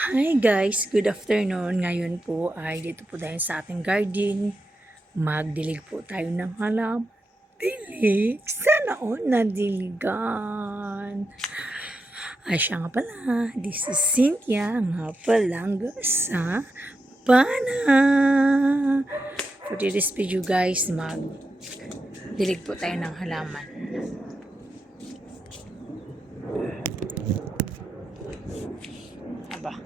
Hi guys, good afternoon. Ngayon po ay dito po dahil sa ating garden. Magdilig po tayo ng halaman. Dilig! Sana all nadiligan. Ay siya nga pala, this is Cynthia nga palangga sa pana. For today's video guys, magdilig po tayo ng halaman. Aba,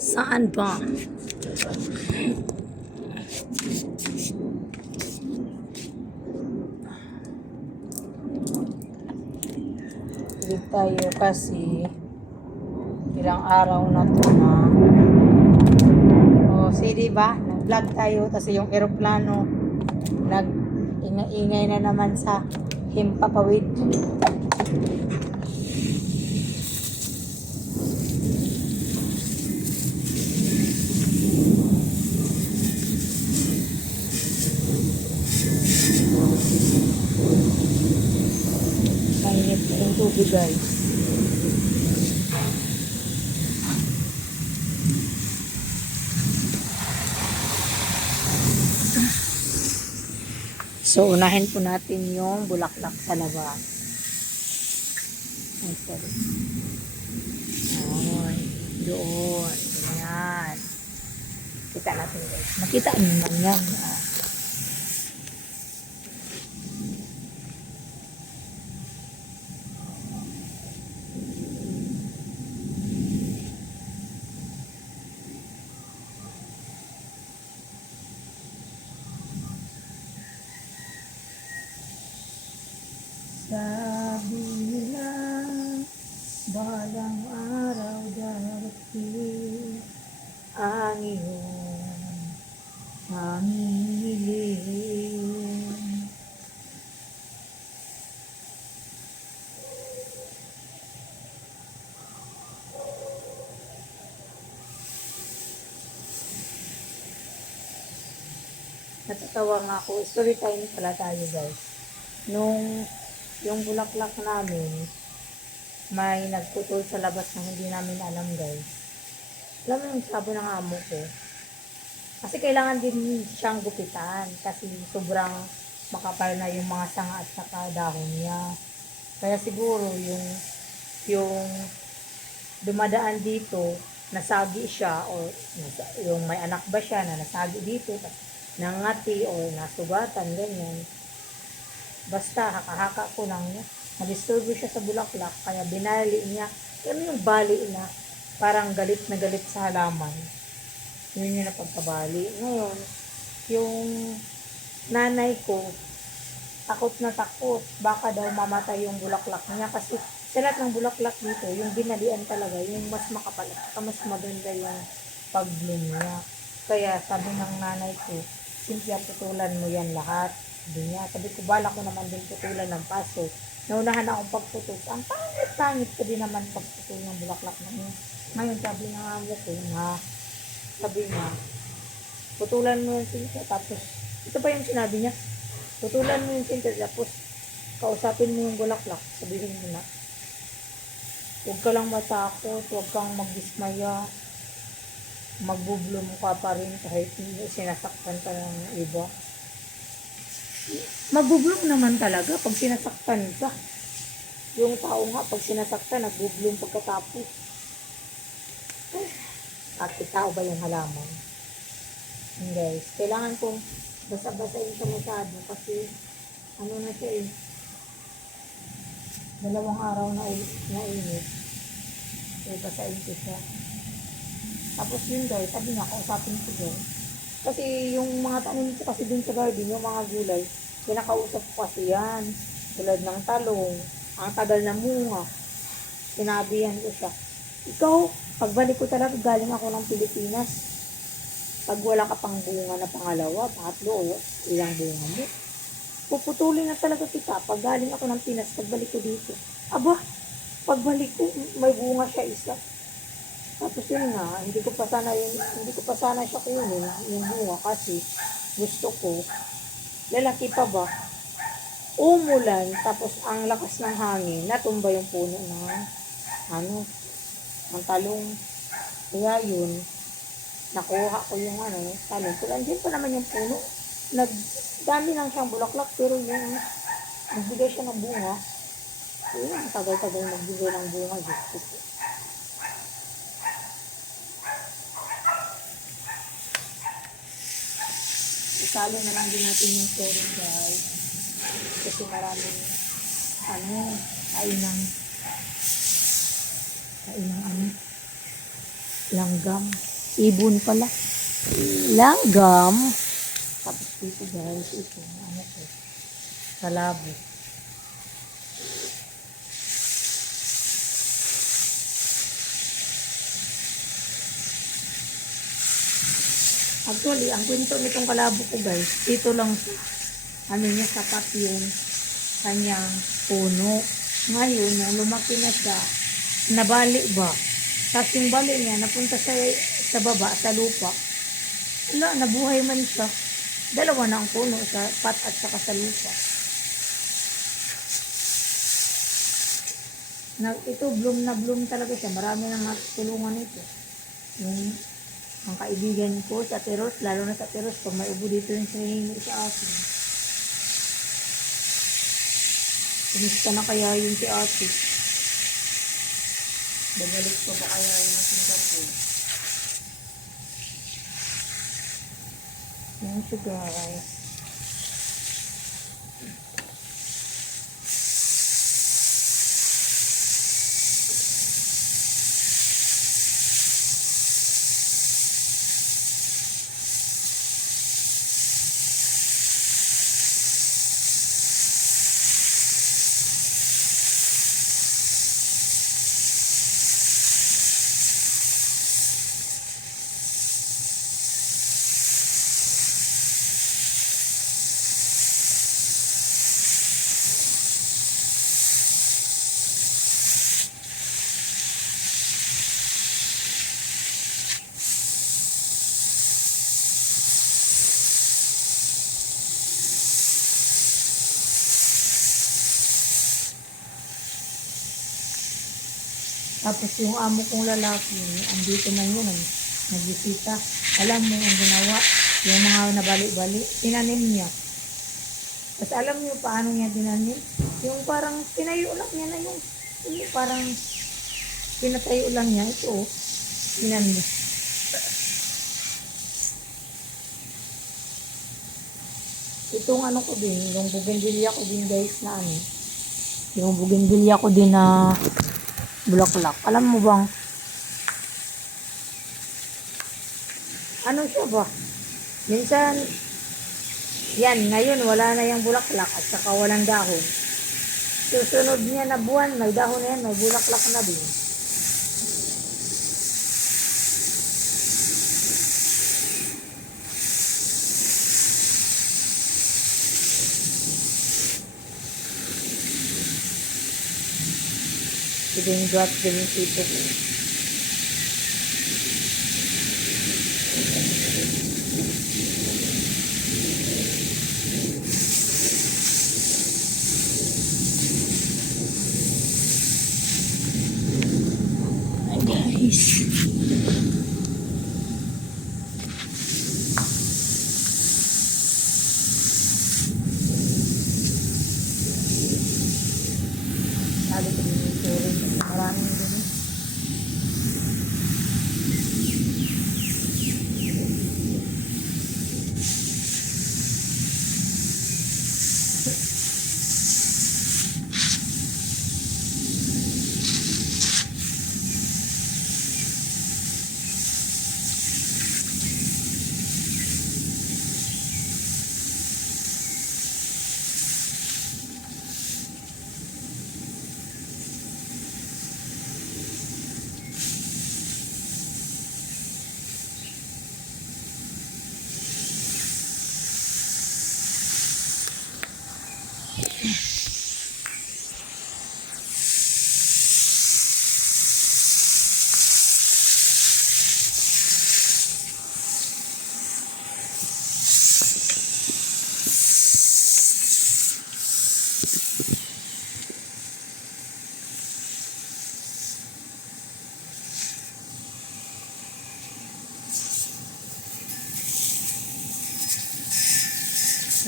saan ba? Dilig tayo kasi ilang araw na to na di ba? Nag-vlog tayo kasi yung eroplano nag-ingay na naman sa Himpapawid. Mainit na yung tubig guys. So, unahin po natin yung bulaklak sa labas. Ay, sorry. Ay, doon. Ganyan. Kita natin guys. Makita nyo naman yan. Sabi nila, balang araw darating ang iyong pamilin. Natatawa nga ako. Story time pala tayo guys. Nung yung bulaklak namin, may nagputol sa labas na hindi namin alam guys. Alam mo yung sabi ng amo ko, kasi kailangan din siyang gupitan kasi sobrang makapal na yung mga sanga at saka dahon niya. Kaya siguro yung dumadaan dito, nasagi siya o yung may anak ba siya na nasagi dito, nangati o nasugatan, ganyan. Basta haka-haka ko lang niya. Na-disturbo siya sa bulaklak, kaya binali niya. Ano yung bali na parang galit na galit sa halaman. Yun yung napagkabali. Ngayon, yung nanay ko, takot na takot. Baka daw mamatay yung bulaklak niya kasi sa lahat ng bulaklak dito, yung binalian talaga, yung mas makapal at mas maganda yung pag-bloom niya. Kaya sabi ng nanay ko, Cynthia, putulan mo yan lahat. Sabi niya, sabi ko, bala ko naman din putulan ng paso. Naunahan akong pagputol. Ang pangit-pangit ko din naman pagputol ng bulaklak na yun. Ngayon, sabi ng amo ko na, sabi niya, putulan mo yung Cynthia. Tapos, ito pa yung sinabi niya, putulan mo yung Cynthia. Tapos, kausapin mo yung bulaklak. Sabihin mo na, huwag ka lang matakot, huwag kang magdismaya. Magbubloom ka pa rin kahit sinasaktan ka ng iba. Magbubloom naman talaga pag sinasaktan ka. Yung tao nga, pag sinasaktan, nagbubloom pagkatapos. At tao ba yung halaman? Guys, kailangan kong basa-basain siya masyado kasi ano na siya eh. 2 araw na init. So, basain ko siya. Tapos yun guys, sabi nga, kausapin ko doon. Kasi yung mga tanim ko kasi dun sa garden, yung mga gulay, pinakausap ko kasi yan. Tulad ng talong, ang tagal na munga. Sinabihan ko siya, ikaw, pagbalik ko talaga, galing ako ng Pilipinas. Pag wala ka pang bunga na pangalawa, pangatlo, o ilang bunga mo, puputulin na talaga kita. Pag galing ako ng Pinas, pagbalik ko dito. Aba, pagbalik ko, may bunga siya isa. Tapos yun nga, hindi ko pa sana siya kunin yung bunga kasi gusto ko, lalaki pa ba, umulan, tapos ang lakas ng hangin, natumba yung puno ng ng talong. Kaya yun, nakuha ko yung talong. Pero andyan pa naman yung puno. Nagdami lang siyang bulaklak, pero yung nagbigay siya ng bunga. So yun, ang tagal-tagal nagbigay ng bunga. Diyos ko po. Isalo na lang din natin yung sorry guys. Kasi maraming kain ng langgam. Ibon pala. Langgam. Tapos dito guys, ito, kalabo. Actually, ang kwento nitong kalabo ko guys, dito lang niya sapat yung kanyang puno. Ngayon, nung lumaki na siya, nabali ba? Tapos yung bali niya, napunta sa baba, sa lupa. Wala, nabuhay man siya. Dalawa na ang puno, sa pat at saka sa lupa. Ito, bloom na bloom talaga siya. Marami na matulungan ito. Ang kaibigan ko sa Teros, lalo na sa Teros, pag may ubo dito yung hinihingi sa akin. Kumusta na kaya yun si ate? Babalik pa ba kaya yun na Singapore? Yan siya guys. Tapos yung amo kong lalaki, andito man yun, nagbisita. Alam mo ang ginawa, yung mga nabali-bali, tinanim niya. Tapos alam niyo paano niya tinanim? Yung parang tinayo lang niya na yung parang pinatayo lang niya. Ito, tinanim. Itong ko din, yung bougainvillea ko din guys na yung bougainvillea ko din na bulaklak. Alam mo bang siya ba? Minsan yan, ngayon wala na yung bulaklak at saka walang dahon. Susunod niya na buwan, may dahon na yan, may bulaklak na din. Drop din yung sito ko. Guys. Sabi ko din yung turin kasi maraming din.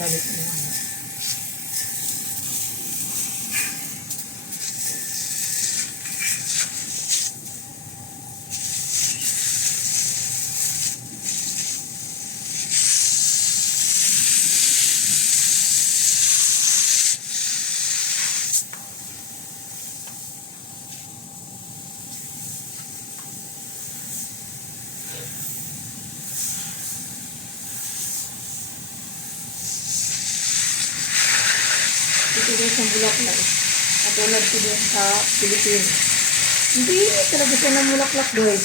Galit mo ano. Ito guys ang bulaklak. Katulad ko din sa Pilipinas. Hindi talaga siya ng bulaklak guys.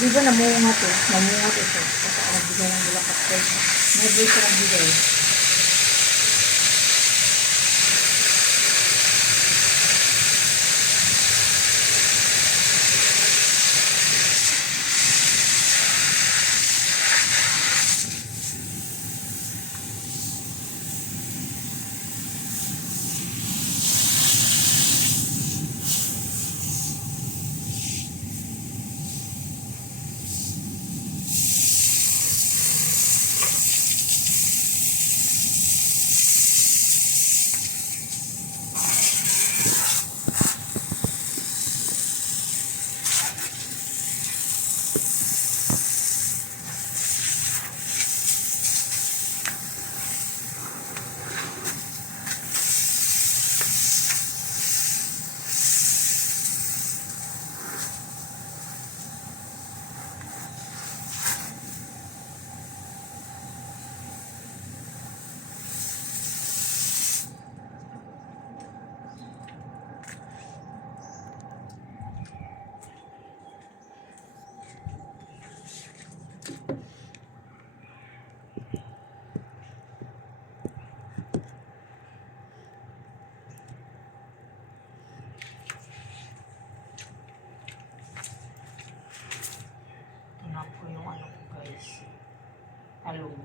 Di ba namunga to? Namunga to siya. Kasi ako nagbigay ng bulaklak guys. Never siya nagbigay. Tinap ko yung ano ko guys. Talong.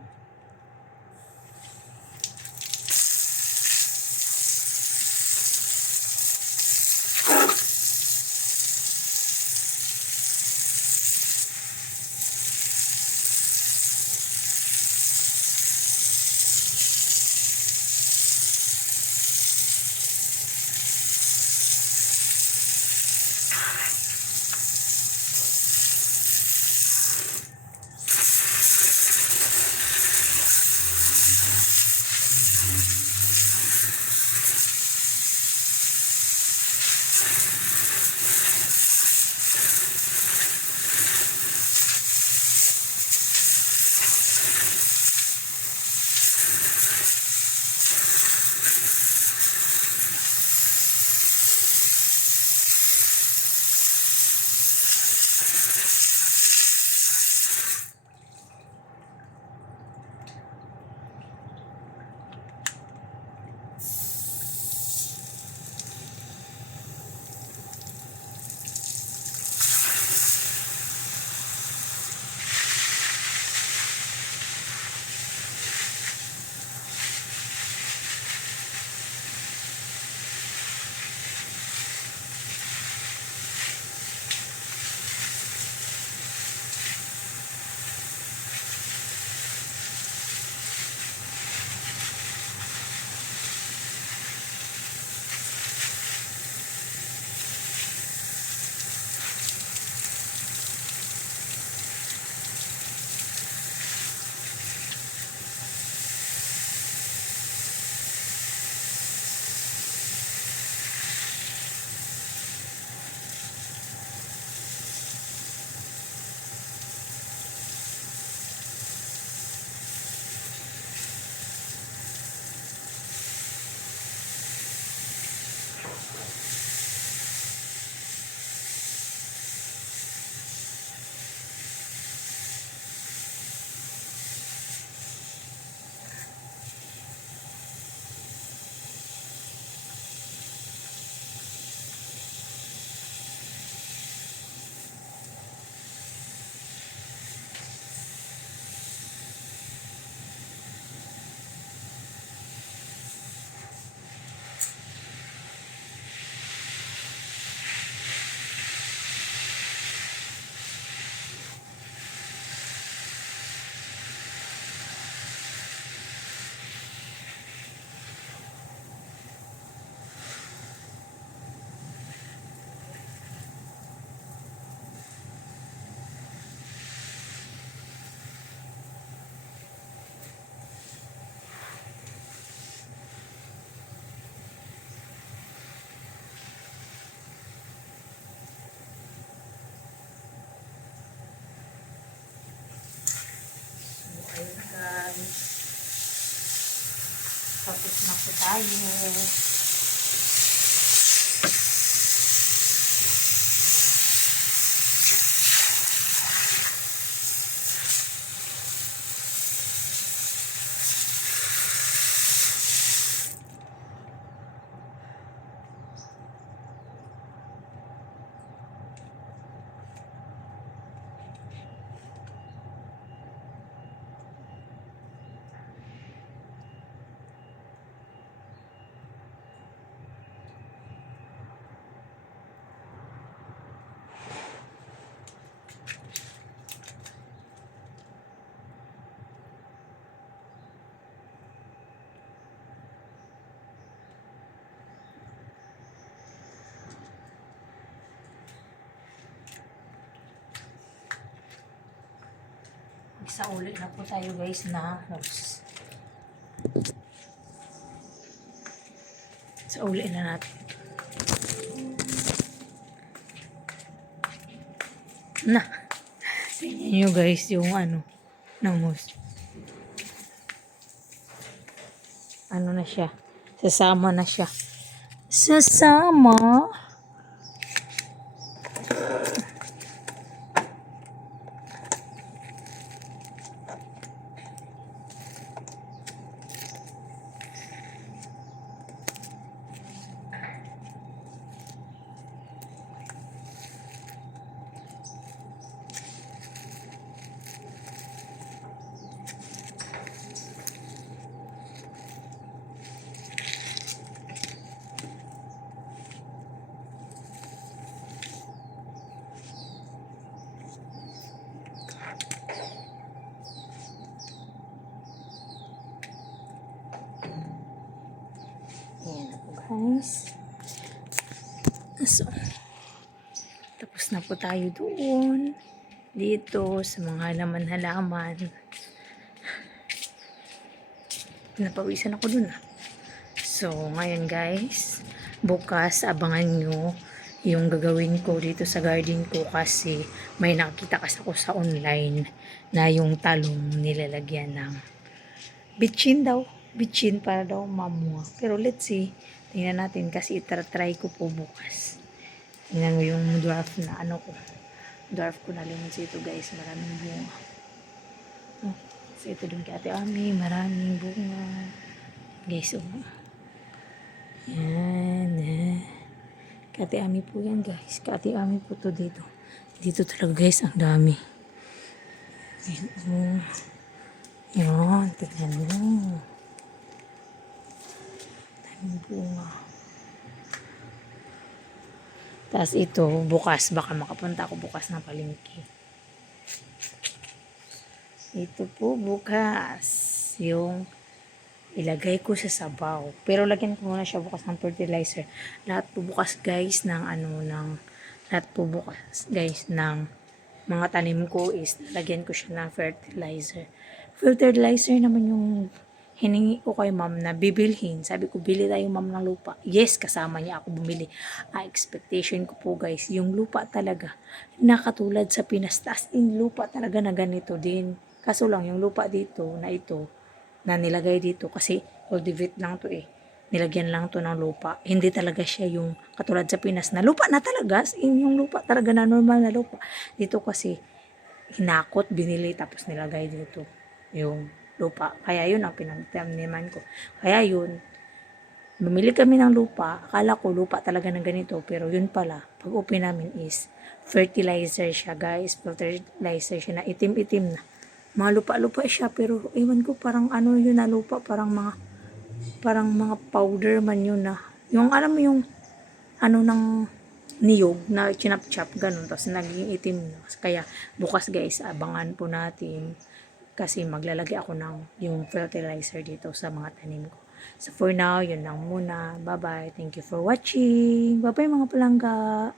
tayo. Isa ulit na po tayo guys na hose. Sa uli na natin. Na. Tingnan nyo guys yung ano ng hose. Ano na siya? Sasama na siya. Sasama. Ayan na po guys. So, tapos na po tayo doon. Dito sa mga halaman-halaman. Napawisan ako dun ah. So, ngayon guys, bukas abangan nyo yung gagawin ko dito sa garden ko kasi may nakita kasi ako sa online na yung talong nilalagyan ng bitchin daw. Bitchin para daw mamuha. Pero let's see. Tingnan natin kasi itatry ko po bukas. Tingnan mo yung dwarf na ano ko. Dwarf ko na lemon ito guys. Maraming bunga. Oh, so ito dun kay Ate Ami. Maraming bunga. Guys, oh. Yan. Kay Ate Ami po yan guys. Kay Ate Ami po to dito. Dito talaga guys. Ang dami. Yan, oh. Yan. Tingnan mo. Bunga. Tapos ito, bukas, baka makapunta ako bukas ng palengke. Ito po bukas, yung ilagay ko sa sabaw. Pero lagyan ko muna siya bukas ng fertilizer. Lahat po bukas guys ng lahat po bukas guys ng mga tanim ko is lagyan ko siya ng fertilizer. Fertilizer naman yung hiningi ko kay ma'am na bibilhin. Sabi ko, bili tayo ma'am ng lupa. Yes, kasama niya ako bumili. Expectation ko po guys, yung lupa talaga, nakatulad sa Pinas, as in lupa talaga na ganito din. Kaso lang, yung lupa dito, na ito, na nilagay dito, kasi cultivate lang to eh. Nilagyan lang to ng lupa. Hindi talaga siya yung katulad sa Pinas na lupa na talaga, as in yung lupa talaga na normal na lupa. Dito kasi, hinakot, binili, tapos nilagay dito yung lupa. Kaya yun ang pinagtaniman ko. Kaya yun, bumili kami ng lupa. Akala ko lupa talaga ng ganito. Pero yun pala, pag open namin is fertilizer siya guys. Fertilizer siya na itim-itim na. Mga lupa-lupa siya. Pero ewan ko parang ano yun na lupa. Parang mga powder man yun na. Yung alam mo yung ano ng niyog na chinap-chap ganun. Tapos naging itim na. Kaya bukas guys, abangan po natin. Kasi maglalagay ako ng yung fertilizer dito sa mga tanim ko. So for now, yun lang muna. Bye-bye. Thank you for watching. Bye-bye mga palangga.